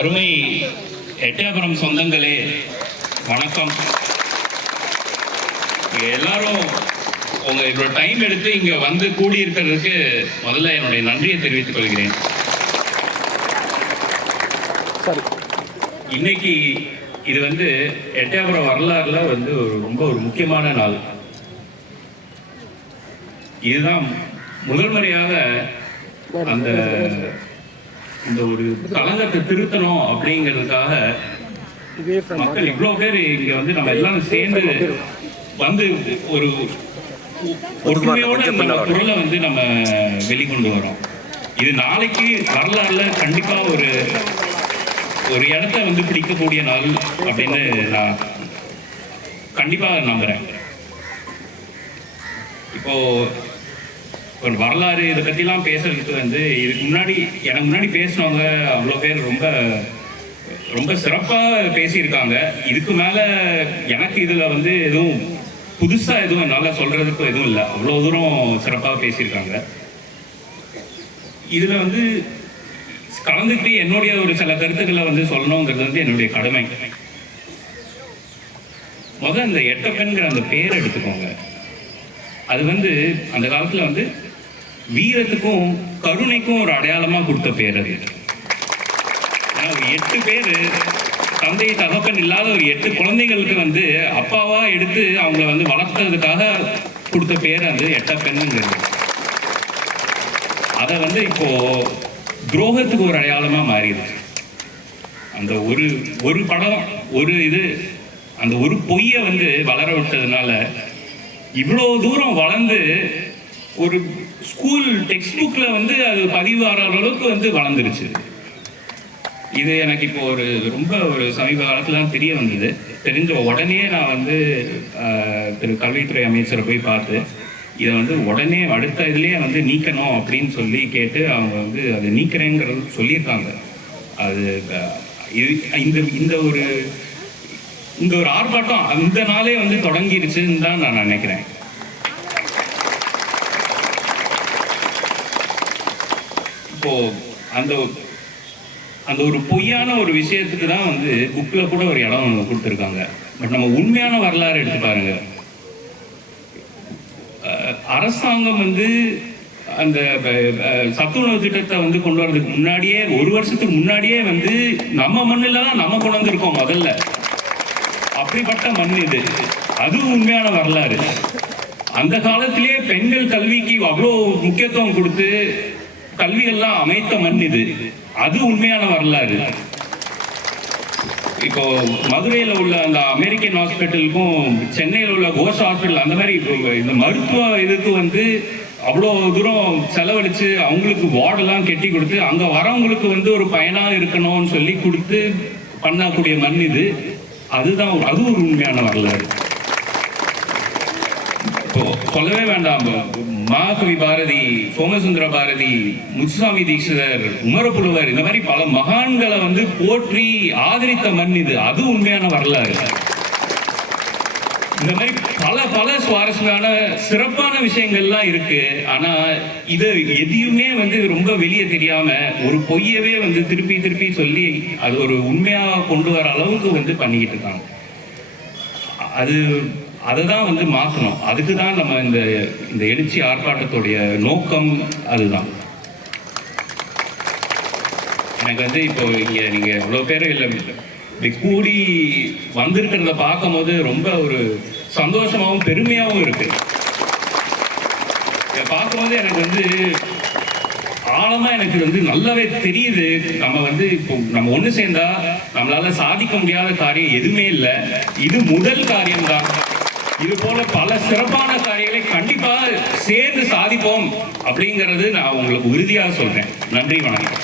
அருமை எட்டயபுரம் சொந்தங்களே வணக்கம். எல்லாரும் உங்க இவ்வளவு டைம் எடுத்து இங்க வந்து கூடியிருக்கிறதுக்கு முதல்ல என்னுடைய நன்றியை தெரிவித்துக் கொள்கிறேன். இன்னைக்கு இது வந்து எட்டயபுரம் வரலாறுல வந்து ரொம்ப முக்கியமான நாள். இதுதான் முதல் முறையாக அந்த இந்த ஒரு களங்கத்தை திருத்தணும் அப்படிங்கிறதுக்காக மக்கள் இவ்வளவு பேர் இங்க வந்து நம்ம எல்லாரும் சேர்ந்து வந்து ஒரு ஒற்றுமையோட நம்ம குரலை வந்து நம்ம வெளிக்கொண்டு வரோம். இது நாளைக்கு வரலாறுல கண்டிப்பா ஒரு இடத்த வந்து பிடிக்கக்கூடிய நாள் அப்படின்னு நான் கண்டிப்பா நம்புறேன். இப்போ வரலாறு இதை பற்றிலாம் பேசுறதுக்கு வந்து இதுக்கு முன்னாடி எனக்கு முன்னாடி பேசினவங்க அவ்வளோ பேர் ரொம்ப ரொம்ப சிறப்பாக பேசியிருக்காங்க. இதுக்கு மேலே எனக்கு இதில் வந்து எதுவும் புதுசாக எதுவும் என்னால் சொல்கிறதுக்கு எதுவும் இல்லை. அவ்வளோ தூரம் சிறப்பாக பேசியிருக்காங்க. இதில் வந்து கலந்துக்கிட்டு என்னுடைய ஒரு சில கருத்துக்களை வந்து சொல்லணுங்கிறது வந்து என்னுடைய கடமை. முதல் இந்த எட்டப்பெண்கிற அந்த பேர் எடுத்துக்கோங்க. அது வந்து அந்த காலத்தில் வந்து வீரத்துக்கும் கருணைக்கும் ஒரு அடையாளமாக கொடுத்த பேர் அது. ஏன்னா ஒரு 8 பேர் தந்தை தகப்பன் இல்லாத ஒரு 8 குழந்தைகளுக்கு வந்து அப்பாவா எடுத்து அவங்கள வந்து வளர்த்ததுக்காக கொடுத்த பேர் அது எட்டப்பெண்ணுங்கிறது. அதை வந்து இப்போ துரோகத்துக்கு ஒரு அடையாளமாக மாறிடுது. அந்த ஒரு படம் ஒரு இது அந்த ஒரு பொய்யை வந்து வளர விட்டதுனால இவ்வளோ தூரம் வளர்ந்து ஒரு ஸ்கூல் டெக்ஸ்ட் புக்கில் வந்து அது பதிவு ஆகிற அளவுக்கு வந்து வளர்ந்துருச்சு. இது எனக்கு இப்போ ரொம்ப சமீப காலத்தில் தான் தெரிய வந்தது. தெரிஞ்ச உடனே நான் வந்து திரு கல்வித்துறை அமைச்சரை போய் பார்த்து இதை வந்து உடனே அடுத்த இதுலேயே வந்து நீக்கணும் அப்படின்னு சொல்லி கேட்டு அவங்க வந்து அதை நீக்கிறேங்கிறது சொல்லியிருக்காங்க. அது இந்த ஒரு ஆர்ப்பாட்டம் அந்த நாளே வந்து தொடங்கிருச்சுன்னு தான் நான் நினைக்கிறேன். இப்போ அந்த ஒரு பொய்யான ஒரு விஷயத்துக்கு தான் வந்து புக்ல கூட ஒரு இடம் கொடுத்துருக்காங்க. பட் நம்ம உண்மையான வரலாறு எடுத்து பாருங்க. அரசாங்கம் வந்து அந்த சத்துணவு திட்டத்தை வந்து கொண்டு வரதுக்கு முன்னாடியே 1 வருஷத்துக்கு முன்னாடியே வந்து நம்ம மண்ணில் தான் நம்ம கொண்டு வந்திருக்கோம் முதல்ல. அப்படிப்பட்ட மண் இது. அதுவும் உண்மையான வரலாறு. அந்த காலத்திலேயே பெண்கள் கல்விக்கு அவ்வளோ முக்கியத்துவம் கொடுத்து கல்வியெல்லாம் அமைத்த மண் இது. அது உண்மையான வரலாறு. இப்போ மதுரையில் உள்ள அந்த அமெரிக்கன் ஹாஸ்பிட்டலுக்கும் சென்னையில் உள்ள கோஷ் ஹாஸ்பிட்டல் அந்த மாதிரி இந்த மருத்துவ இதுக்கு வந்து அவ்வளோ தூரம் செலவழித்து அவங்களுக்கு வார்டெல்லாம் கெட்டி கொடுத்து அங்கே வரவங்களுக்கு வந்து ஒரு பயனாக இருக்கணும்னு சொல்லி கொடுத்து பண்ணக்கூடிய மண் இது. அது ஒரு உண்மையான வரலாறு. இப்போ சொல்லவே வேண்டாம். மகாகவி பாரதி, சோமசுந்தர பாரதி, முத்துசாமி தீட்சிதர், உமரப்புலவர் இந்த மாதிரி பல மகான்களை வந்து போற்றி ஆதரித்த மண் இது. அது உண்மையான வரலாறு. இந்த மாதிரி பல சுவாரஸ்யமான சிறப்பான விஷயங்கள்லாம் இருக்கு. ஆனா இது எதையுமே வந்து ரொம்ப வெளியே தெரியாம ஒரு பொய்யவே வந்து திருப்பி சொல்லி அது ஒரு உண்மையா கொண்டு வர அளவுக்கு வந்து பண்ணிக்கிட்டு இருக்காங்க. அதை தான் வந்து மாற்றணும். அதுக்கு தான் நம்ம இந்த எழுச்சி ஆர்ப்பாட்டத்துடைய நோக்கம். அதுதான் எனக்கு வந்து இப்போ இங்கே நீங்கள் எவ்வளோ பேர் இல்லை கூடி வந்திருக்கிறத பார்க்கும் போது ரொம்ப ஒரு சந்தோஷமாகவும் பெருமையாகவும் இருக்கு. இதை பார்க்கும்போது எனக்கு வந்து ஆழமாக எனக்கு வந்து நல்லாவே தெரியுது. நம்ம வந்து இப்போ நம்ம ஒன்று சேர்ந்தா நம்மளால சாதிக்க முடியாத காரியம் எதுவுமே இல்லை. இது முதல் காரியம்தான். இது போல பல சிறப்பான காரியங்களை கண்டிப்பாக சேர்ந்து சாதிப்போம் அப்படிங்கிறது நான் உங்களுக்கு உறுதியாக சொல்றேன். நன்றி, வணக்கம்.